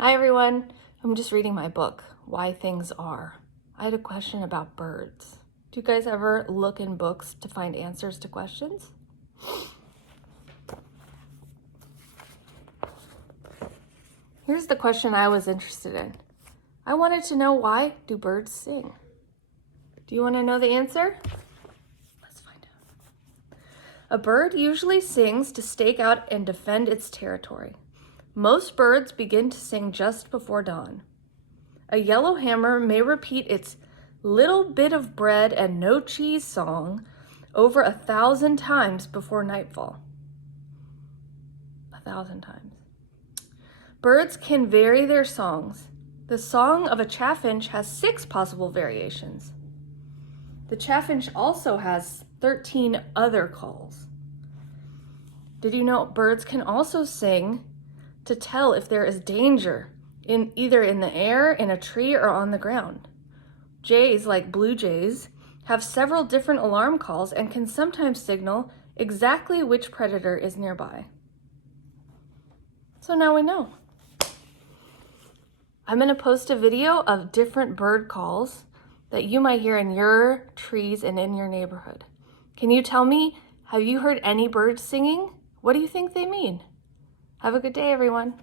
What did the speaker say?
Hi everyone, I'm just reading my book, Why Things Are. I had a question about birds. Do you guys ever look in books to find answers to questions? Here's the question I was interested in. I wanted to know, why do birds sing? Do you want to know the answer? Let's find out. A bird usually sings to stake out and defend its territory. Most birds begin to sing just before dawn. A yellowhammer may repeat its little bit of bread and no cheese song over 1,000 times before nightfall. 1,000 times. Birds can vary their songs. The song of a chaffinch has 6 possible variations. The chaffinch also has 13 other calls. Did you know birds can also sing to tell if there is danger either in the air, in a tree, or on the ground? Jays, like blue jays, have several different alarm calls and can sometimes signal exactly which predator is nearby. So now we know. I'm going to post a video of different bird calls that you might hear in your trees and in your neighborhood. Can you tell me, have you heard any birds singing? What do you think they mean? Have a good day, everyone.